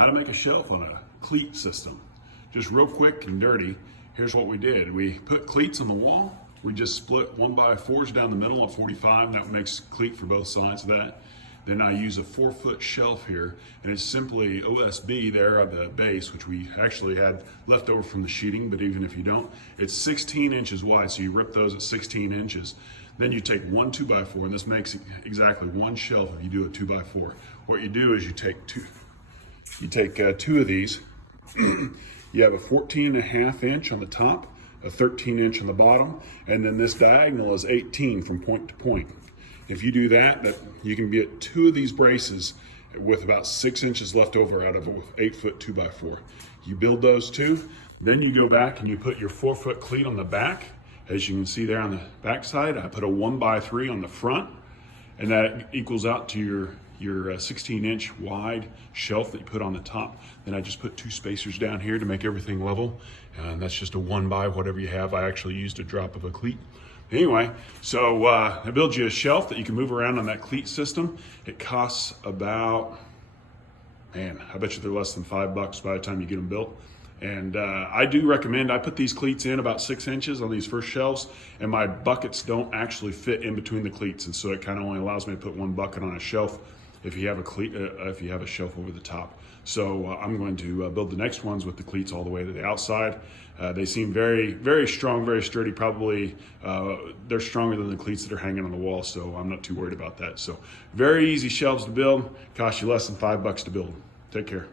How to make a shelf on a cleat system. Just real quick and dirty, here's what we did. We put cleats on the wall. We just split 1x4s down the middle at 45, and that makes cleat for both sides of that. Then I use a 4-foot shelf here, and it's simply OSB there on the base, which we actually had left over from the sheeting, but even if you don't, it's 16 inches wide, so you rip those at 16 inches. Then you take one 2x4, and this makes exactly one shelf if you do a 2x4. What you do is you take two of these. You have a 14.5 inch on the top, a 13 inch on the bottom, and then this diagonal is 18 from point to point. If you do that, you can be at 2 of these braces with about 6 inches left over out of a 8-foot 2x4. You build those 2, then you go back and you put your 4-foot cleat on the back. As you can see there on the back side, I put a 1x3 on the front, and that equals out to your 16 inch wide shelf that you put on the top. Then I just put 2 spacers down here to make everything level, and that's just a 1x whatever you have. I actually used a drop of a cleat. Anyway, so I built you a shelf that you can move around on that cleat system. It costs about, man, I bet you they're less than $5 by the time you get them built. And I do recommend, I put these cleats in about 6 inches on these first shelves, and my buckets don't actually fit in between the cleats, and so it kind of only allows me to put 1 bucket on a shelf if you have a cleat, if you have a shelf over the top. So I'm going to build the next ones with the cleats all the way to the outside. They seem very, very strong, very sturdy. Probably they're stronger than the cleats that are hanging on the wall, so I'm not too worried about that. So very easy shelves to build. Cost you less than $5 to build. Take care.